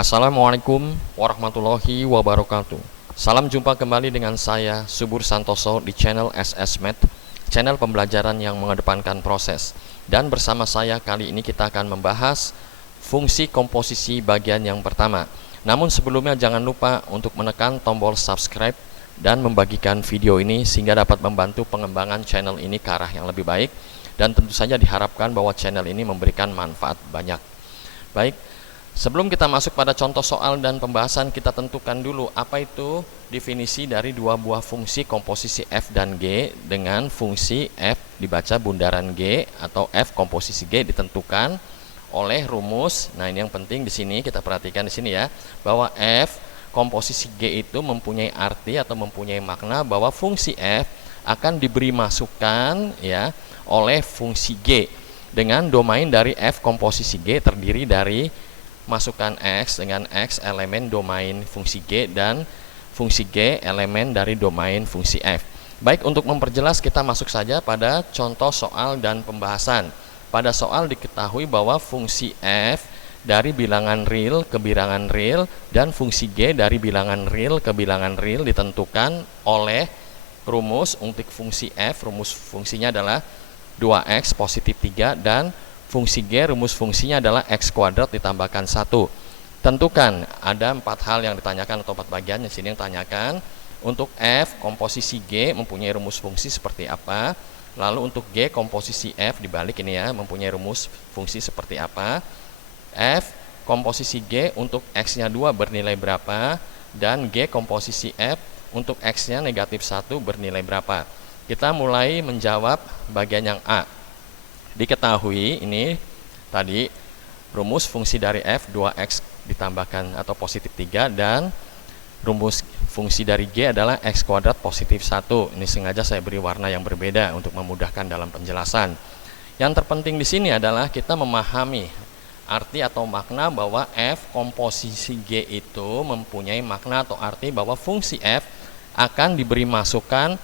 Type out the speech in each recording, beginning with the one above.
Assalamualaikum warahmatullahi wabarakatuh. Salam jumpa kembali dengan saya Subur Santoso di channel SSMath, channel pembelajaran yang mengedepankan proses. Dan bersama saya kali ini kita akan membahas fungsi komposisi bagian yang pertama. Namun sebelumnya jangan lupa untuk menekan tombol subscribe dan membagikan video ini sehingga dapat membantu pengembangan channel ini ke arah yang lebih baik. Dan tentu saja diharapkan bahwa channel ini memberikan manfaat banyak. Baik, sebelum kita masuk pada contoh soal dan pembahasan, kita tentukan dulu apa itu definisi dari dua buah fungsi komposisi f dan g dengan fungsi f dibaca bundaran g atau f komposisi g ditentukan oleh rumus. Nah, ini yang penting di sini kita perhatikan di sini ya, bahwa f komposisi g itu mempunyai arti atau mempunyai makna bahwa fungsi f akan diberi masukan ya oleh fungsi g dengan domain dari f komposisi g terdiri dari masukan x dengan x elemen domain fungsi g dan fungsi g elemen dari domain fungsi f. Baik, untuk memperjelas kita masuk saja pada contoh soal dan pembahasan. Pada soal diketahui bahwa fungsi f dari bilangan real ke bilangan real dan fungsi g dari bilangan real ke bilangan real ditentukan oleh rumus untuk fungsi f. Rumus fungsinya adalah 2x positif 3 dan fungsi g rumus fungsinya adalah x kuadrat ditambahkan 1. Tentukan, ada 4 hal yang ditanyakan atau 4 bagian di sini yang tanyakan. Untuk f komposisi g mempunyai rumus fungsi seperti apa? Lalu untuk g komposisi f dibalik ini ya, mempunyai rumus fungsi seperti apa? F komposisi g untuk x-nya 2 bernilai berapa? Dan g komposisi f untuk x-nya negatif 1 bernilai berapa? Kita mulai menjawab bagian yang A. Diketahui ini tadi rumus fungsi dari f 2x ditambahkan atau positif 3 dan rumus fungsi dari g adalah x kuadrat positif 1. Ini sengaja saya beri warna yang berbeda untuk memudahkan dalam penjelasan. Yang terpenting di sini adalah kita memahami arti atau makna bahwa f komposisi g itu mempunyai makna atau arti bahwa fungsi f akan diberi masukan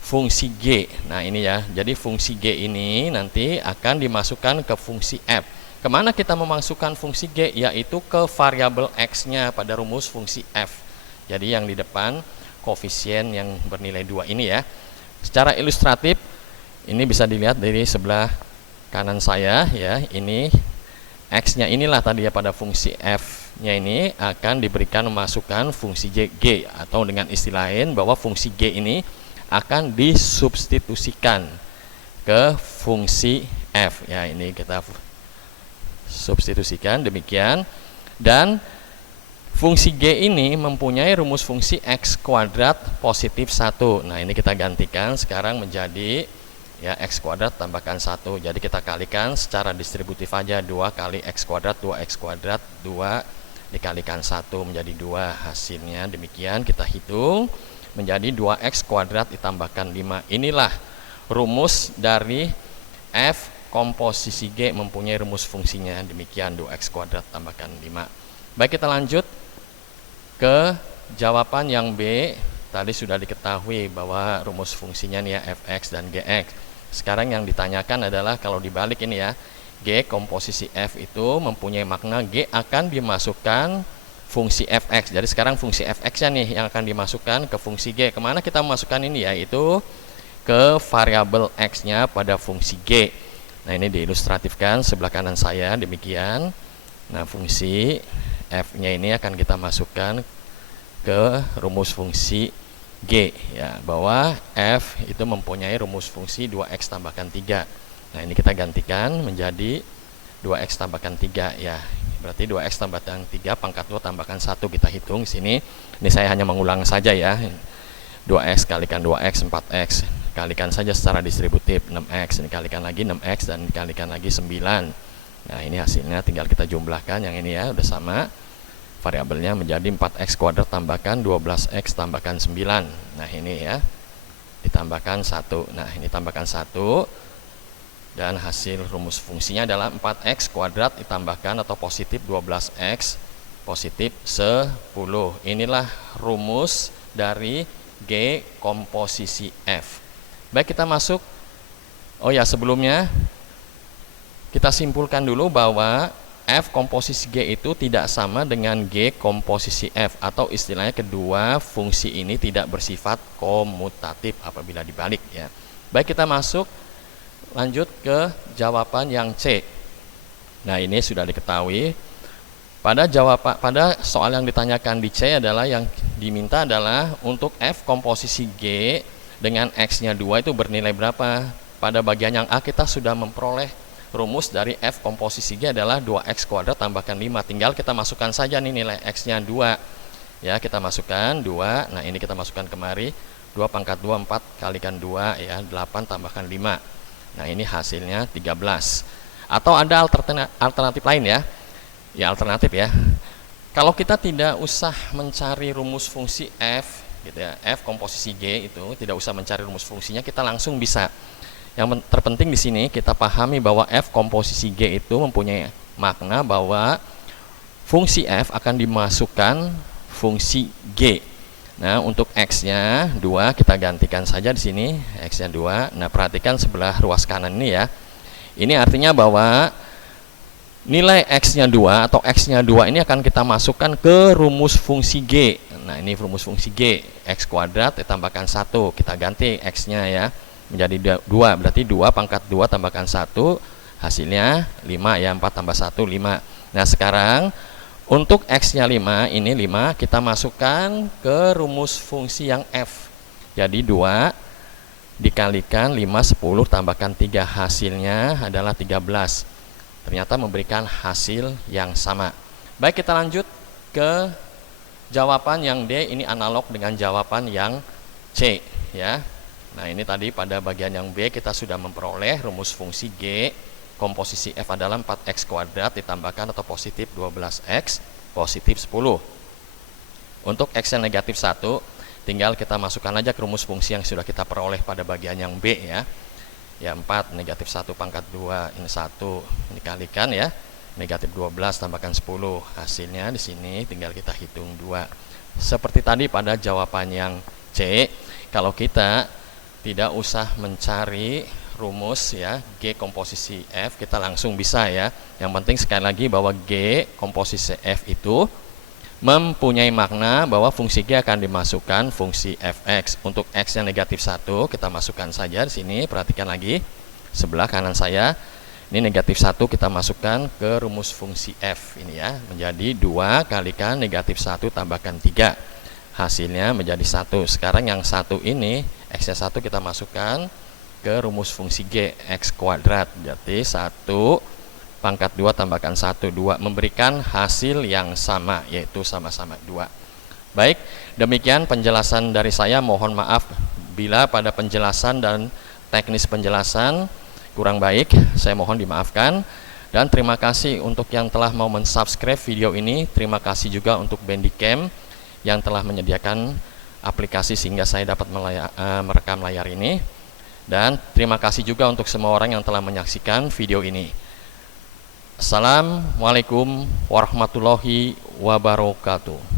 fungsi g. Nah, ini ya, jadi fungsi g ini nanti akan dimasukkan ke fungsi f. Kemana kita memasukkan fungsi g? Yaitu ke variabel x-nya pada rumus fungsi f. Jadi yang di depan koefisien yang bernilai 2 ini ya. Secara ilustratif ini bisa dilihat dari sebelah kanan saya ya. Ini x-nya inilah tadi ya, pada fungsi f-nya ini akan diberikan masukan fungsi g atau dengan istilah lain bahwa fungsi g ini akan disubstitusikan ke fungsi f ya. Ini kita substitusikan demikian, dan fungsi g ini mempunyai rumus fungsi x kuadrat positif 1. Nah, ini kita gantikan sekarang menjadi ya x kuadrat tambahkan 1. Jadi kita kalikan secara distributif aja, 2 kali x kuadrat 2x kuadrat 2 dikalikan 1 menjadi 2 hasilnya. Demikian kita hitung menjadi 2x kuadrat ditambahkan 5. Inilah rumus dari f komposisi g mempunyai rumus fungsinya demikian, 2x kuadrat tambahkan 5. Baik, kita lanjut ke jawaban yang B. Tadi sudah diketahui bahwa rumus fungsinya nih ya, fx dan gx. Sekarang yang ditanyakan adalah kalau dibalik ini ya, g komposisi f itu mempunyai makna g akan dimasukkan fungsi fx. Jadi sekarang fungsi fx-nya nih yang akan dimasukkan ke fungsi g. Kemana kita masukkan ini? Yaitu ke variabel x-nya pada fungsi g. Nah, ini diilustratifkan sebelah kanan saya demikian. Nah, fungsi f-nya ini akan kita masukkan ke rumus fungsi g ya, bahwa f itu mempunyai rumus fungsi 2x tambahkan 3. Nah, ini kita gantikan menjadi 2x tambahkan 3 ya. Berarti 2x tambahkan 3 pangkat 2 tambahkan 1 kita hitung sini. Ini saya hanya mengulang saja ya. 2x kalikan 2x 4x. Kalikan saja secara distributif 6x. Ini kalikan lagi 6x dan dikalikan lagi 9. Nah, ini hasilnya tinggal kita jumlahkan yang ini ya, udah sama. Variabelnya menjadi 4x kuadrat tambahkan 12x tambahkan 9. Nah, ini ya. Ditambahkan 1. Nah, ini tambahkan 1. Dan hasil rumus fungsinya adalah 4x kuadrat ditambahkan atau positif 12x positif 10. Inilah rumus dari g komposisi f. Baik, kita masuk. Oh ya, sebelumnya kita simpulkan dulu bahwa F komposisi G itu tidak sama dengan G komposisi F, atau istilahnya kedua fungsi ini tidak bersifat komutatif apabila dibalik ya. Baik, kita lanjut ke jawaban yang C. Nah, ini sudah diketahui. Pada soal yang ditanyakan di C adalah yang diminta adalah untuk F komposisi G dengan X-nya 2 itu bernilai berapa? Pada bagian yang A kita sudah memperoleh rumus dari F komposisi G adalah 2X kuadrat tambahkan 5. Tinggal kita masukkan saja nih nilai X-nya 2. Ya, kita masukkan 2. Nah, ini kita masukkan kemari. 2 pangkat 2, 4 kalikan 2 ya, 8 tambahkan 5. Nah, ini hasilnya 13. Atau ada alternatif lain ya. Ya, alternatif ya. Kalau kita tidak usah mencari rumus fungsi F gitu ya, F komposisi G itu tidak usah mencari rumus fungsinya, kita langsung bisa. Yang terpenting di sini kita pahami bahwa F komposisi G itu mempunyai makna bahwa fungsi F akan dimasukkan fungsi G. Nah, untuk X-nya 2 kita gantikan saja di sini, X-nya 2. Nah, perhatikan sebelah ruas kanan ini ya. Ini artinya bahwa nilai X-nya 2 atau X-nya 2 ini akan kita masukkan ke rumus fungsi G. Nah, ini rumus fungsi G, X kuadrat ditambahkan 1. Kita ganti X-nya ya, menjadi 2. Berarti 2 pangkat 2 tambahkan 1, hasilnya 5 ya, 4 tambah 1, 5. Nah, sekarang untuk X-nya 5, ini 5, kita masukkan ke rumus fungsi yang F. Jadi 2 dikalikan 5, 10 tambahkan 3, hasilnya adalah 13. Ternyata memberikan hasil yang sama. Baik, kita lanjut ke jawaban yang D. Ini analog dengan jawaban yang C ya. Nah, ini tadi pada bagian yang B kita sudah memperoleh rumus fungsi G komposisi F adalah 4X kuadrat ditambahkan atau positif 12X positif 10. Untuk X yang negatif 1 tinggal kita masukkan aja ke rumus fungsi yang sudah kita peroleh pada bagian yang B ya. Ya, 4 negatif 1 pangkat 2, ini 1, ini kalikan ya, negatif 12 tambahkan 10, hasilnya di sini tinggal kita hitung 2. Seperti tadi pada jawaban yang C, kalau kita tidak usah mencari rumus ya G komposisi F, kita langsung bisa ya. Yang penting sekali lagi bahwa G komposisi F itu mempunyai makna bahwa fungsi G akan dimasukkan fungsi Fx. Untuk X yang negatif 1 kita masukkan saja di sini. Perhatikan lagi sebelah kanan saya, ini negatif 1 kita masukkan ke rumus fungsi F ini ya, menjadi 2 kalikan negatif 1 tambahkan 3, hasilnya menjadi 1. Sekarang yang 1 ini X-nya 1 kita masukkan ke rumus fungsi G, X kuadrat, jadi 1 pangkat 2 tambahkan 1, 2, memberikan hasil yang sama, yaitu sama-sama 2. Baik, demikian penjelasan dari saya. Mohon maaf bila pada penjelasan dan teknis penjelasan kurang baik, saya mohon dimaafkan. Dan terima kasih untuk yang telah mau mensubscribe video ini. Terima kasih juga untuk Bandicam yang telah menyediakan aplikasi sehingga saya dapat merekam layar ini. Dan terima kasih juga untuk semua orang yang telah menyaksikan video ini. Assalamualaikum warahmatullahi wabarakatuh.